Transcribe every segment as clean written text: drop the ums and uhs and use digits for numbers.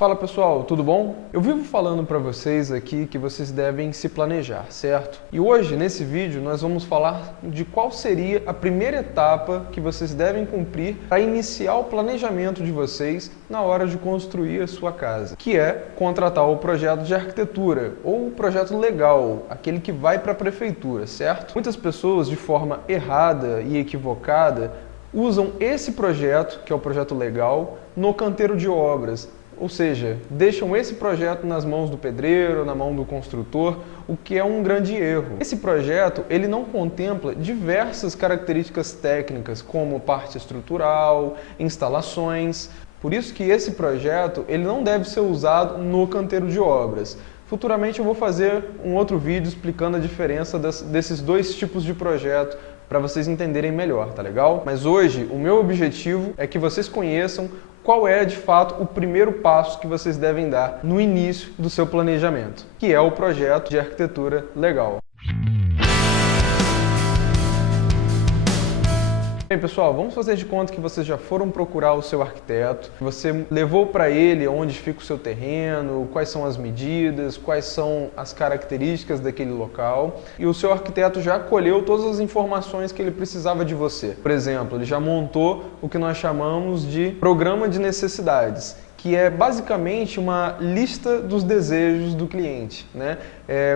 Fala pessoal, tudo bom? Eu vivo falando para vocês aqui que vocês devem se planejar, certo? E hoje, nesse vídeo, nós vamos falar de qual seria a primeira etapa que vocês devem cumprir para iniciar o planejamento de vocês na hora de construir a sua casa, que é contratar o projeto de arquitetura ou o projeto legal, aquele que vai para a prefeitura, certo? Muitas pessoas, de forma errada e equivocada, usam esse projeto, que é o projeto legal, no canteiro de obras. Ou seja, deixam esse projeto nas mãos do pedreiro, na mão do construtor, o que é um grande erro. Esse projeto ele não contempla diversas características técnicas, como parte estrutural, instalações. Por isso que esse projeto ele não deve ser usado no canteiro de obras. Futuramente eu vou fazer um outro vídeo explicando a diferença desses dois tipos de projeto para vocês entenderem melhor, tá legal? Mas hoje o meu objetivo é que vocês conheçam qual é, de fato, o primeiro passo que vocês devem dar no início do seu planejamento, que é o projeto de arquitetura legal. Bem, pessoal, vamos fazer de conta que vocês já foram procurar o seu arquiteto, você levou para ele onde fica o seu terreno, quais são as medidas, quais são as características daquele local, e o seu arquiteto já colheu todas as informações que ele precisava de você. Por exemplo, ele já montou o que nós chamamos de programa de necessidades, que é basicamente uma lista dos desejos do cliente, né?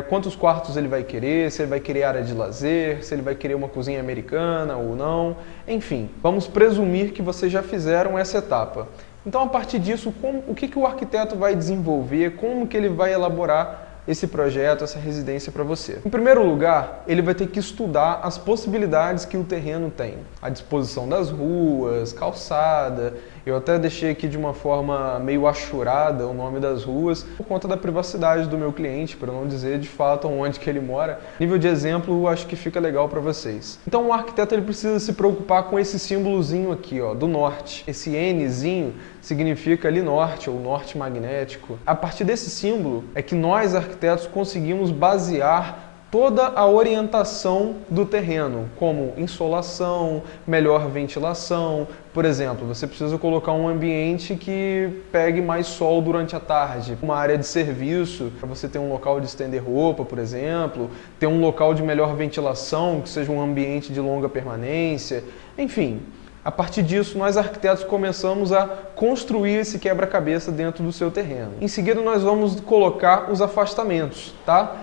Quantos quartos ele vai querer, se ele vai querer área de lazer, se ele vai querer uma cozinha americana ou não, enfim. Vamos presumir que vocês já fizeram essa etapa. Então, a partir disso, o que o arquiteto vai desenvolver, como que ele vai elaborar esse projeto, essa residência para você? Em primeiro lugar, ele vai ter que estudar as possibilidades que o terreno tem. A disposição das ruas, calçada. Eu até deixei aqui de uma forma meio achurada o nome das ruas por conta da privacidade do meu cliente, para não dizer de fato onde que ele mora. Nível de exemplo, acho que fica legal para vocês. Então o arquiteto ele precisa se preocupar com esse símbolozinho aqui, ó, do norte. Esse Nzinho significa ali norte, ou norte magnético. A partir desse símbolo é que nós arquitetos conseguimos basear toda a orientação do terreno, como insolação, melhor ventilação. Por exemplo, você precisa colocar um ambiente que pegue mais sol durante a tarde, uma área de serviço, para você ter um local de estender roupa, por exemplo, ter um local de melhor ventilação, que seja um ambiente de longa permanência, enfim. A partir disso, nós arquitetos começamos a construir esse quebra-cabeça dentro do seu terreno. Em seguida, nós vamos colocar os afastamentos, tá?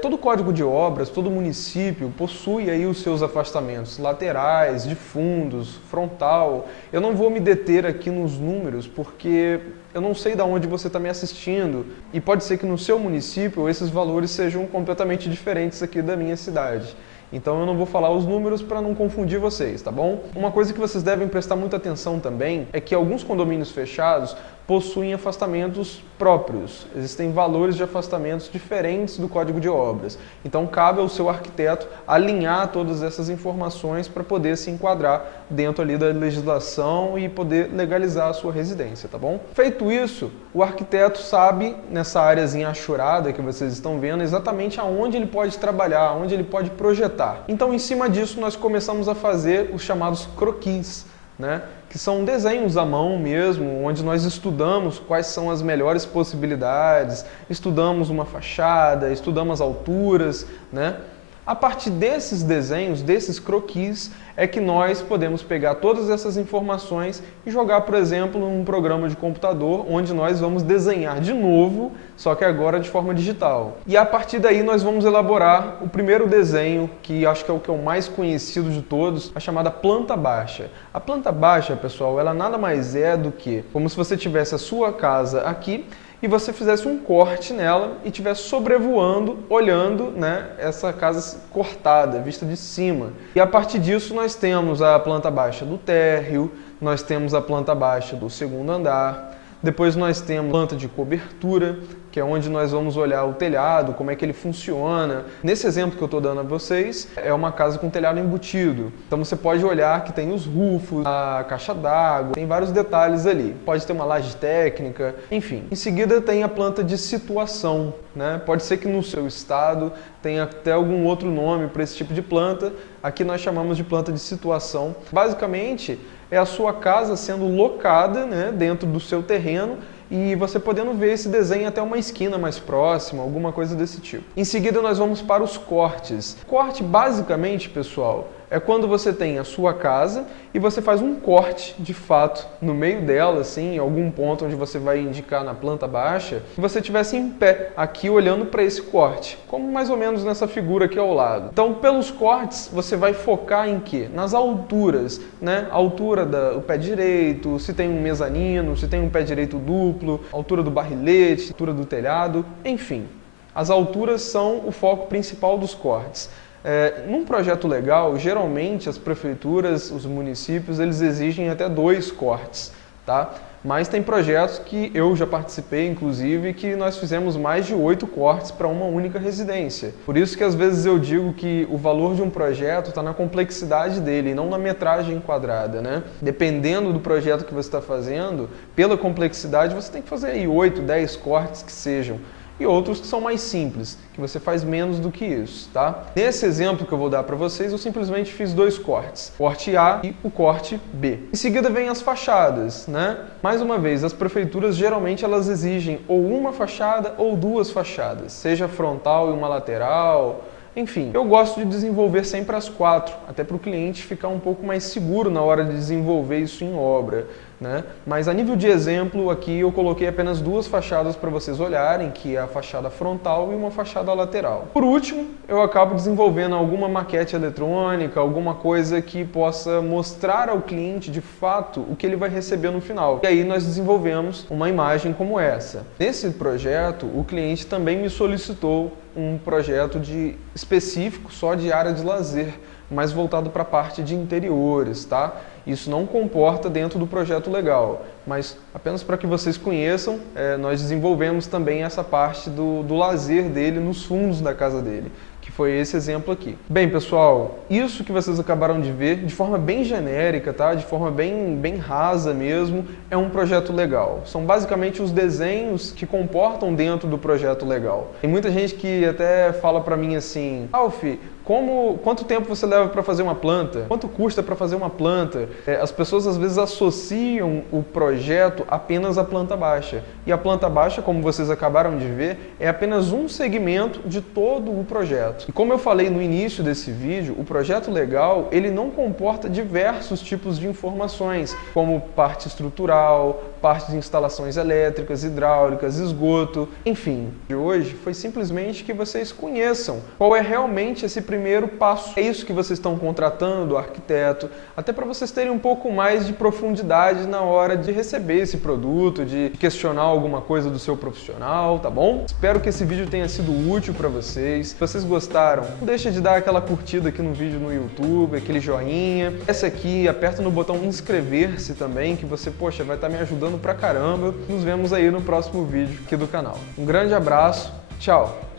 Todo código de obras, todo município possui aí os seus afastamentos laterais, de fundos, frontal. Eu não vou me deter aqui nos números porque eu não sei de onde você está me assistindo e pode ser que no seu município esses valores sejam completamente diferentes aqui da minha cidade. Então eu não vou falar os números para não confundir vocês, tá bom? Uma coisa que vocês devem prestar muita atenção também é que alguns condomínios fechados possuem afastamentos próprios. Existem valores de afastamentos diferentes do Código de Obras. Então cabe ao seu arquiteto alinhar todas essas informações para poder se enquadrar dentro ali da legislação e poder legalizar a sua residência, tá bom? Feito isso, o arquiteto sabe, nessa áreazinha achurada que vocês estão vendo, exatamente aonde ele pode trabalhar, aonde ele pode projetar. Então, em cima disso, nós começamos a fazer os chamados croquis, né? Que são desenhos à mão mesmo, onde nós estudamos quais são as melhores possibilidades, estudamos uma fachada, estudamos as alturas, né? A partir desses desenhos, desses croquis, é que nós podemos pegar todas essas informações e jogar, por exemplo, num programa de computador, onde nós vamos desenhar de novo, só que agora de forma digital. E a partir daí nós vamos elaborar o primeiro desenho, que acho que é o mais conhecido de todos, a chamada planta baixa. A planta baixa, pessoal, ela nada mais é do que como se você tivesse a sua casa aqui, e você fizesse um corte nela e estivesse sobrevoando, olhando, né, essa casa cortada, vista de cima. E a partir disso nós temos a planta baixa do térreo, nós temos a planta baixa do segundo andar, depois nós temos a planta de cobertura, que é onde nós vamos olhar o telhado, como é que ele funciona. Nesse exemplo que eu estou dando a vocês, é uma casa com telhado embutido. Então você pode olhar que tem os rufos, a caixa d'água, tem vários detalhes ali. Pode ter uma laje técnica, enfim. Em seguida tem a planta de situação, né? Pode ser que no seu estado tenha até algum outro nome para esse tipo de planta. Aqui nós chamamos de planta de situação. Basicamente, é a sua casa sendo locada, né, dentro do seu terreno e você podendo ver esse desenho até uma esquina mais próxima, alguma coisa desse tipo. Em seguida nós vamos para os cortes. Corte basicamente, pessoal, é quando você tem a sua casa e você faz um corte, de fato, no meio dela, assim, em algum ponto onde você vai indicar na planta baixa, que você estivesse em pé, aqui olhando para esse corte, como mais ou menos nessa figura aqui ao lado. Então, pelos cortes, você vai focar em quê? Nas alturas, né? A altura do pé direito, se tem um mezanino, se tem um pé direito duplo, altura do barrilete, altura do telhado, enfim. As alturas são o foco principal dos cortes. Num projeto legal, geralmente as prefeituras, os municípios, eles exigem até 2 cortes, tá? Mas tem projetos que eu já participei, inclusive, que nós fizemos mais de 8 cortes para uma única residência. Por isso que às vezes eu digo que o valor de um projeto está na complexidade dele, e não na metragem quadrada, né? Dependendo do projeto que você está fazendo, pela complexidade você tem que fazer aí 8, 10 cortes que sejam. E outros que são mais simples, que você faz menos do que isso, tá? Nesse exemplo que eu vou dar para vocês, eu simplesmente fiz 2 cortes, o corte A e o corte B. Em seguida vem as fachadas, né? Mais uma vez, as prefeituras geralmente elas exigem ou uma fachada ou 2 fachadas, seja frontal e uma lateral. Enfim, eu gosto de desenvolver sempre as 4, até para o cliente ficar um pouco mais seguro na hora de desenvolver isso em obra, né? Mas a nível de exemplo, aqui eu coloquei apenas 2 fachadas para vocês olharem, que é a fachada frontal e uma fachada lateral. Por último, eu acabo desenvolvendo alguma maquete eletrônica, alguma coisa que possa mostrar ao cliente de fato o que ele vai receber no final. E aí nós desenvolvemos uma imagem como essa. Nesse projeto, o cliente também me solicitou um projeto específico só de área de lazer, mais voltado para a parte de interiores, tá? Isso não comporta dentro do projeto legal, mas apenas para que vocês conheçam, nós desenvolvemos também essa parte do lazer dele nos fundos da casa dele, que foi esse exemplo aqui. Bem, pessoal, isso que vocês acabaram de ver, de forma bem genérica, tá? De forma bem rasa mesmo, é um projeto legal. São basicamente os desenhos que comportam dentro do projeto legal. Tem muita gente que até fala para mim assim, Alf, quanto tempo você leva para fazer uma planta? Quanto custa para fazer uma planta? As pessoas às vezes associam o projeto apenas à planta baixa. E a planta baixa, como vocês acabaram de ver, é apenas um segmento de todo o projeto. E como eu falei no início desse vídeo, o projeto legal, ele não comporta diversos tipos de informações, como parte estrutural, parte de instalações elétricas, hidráulicas, esgoto, enfim. De hoje foi simplesmente que vocês conheçam qual é realmente esse primeiro passo. É isso que vocês estão contratando do arquiteto, até para vocês terem um pouco mais de profundidade na hora de receber esse produto, de questionar alguma coisa do seu profissional, tá bom? Espero que esse vídeo tenha sido útil para vocês. Se vocês gostaram, não deixa de dar aquela curtida aqui no vídeo no YouTube, aquele joinha. Esse aqui, aperta no botão inscrever-se também, que você, poxa, vai estar me ajudando pra caramba. Nos vemos aí no próximo vídeo aqui do canal. Um grande abraço, tchau!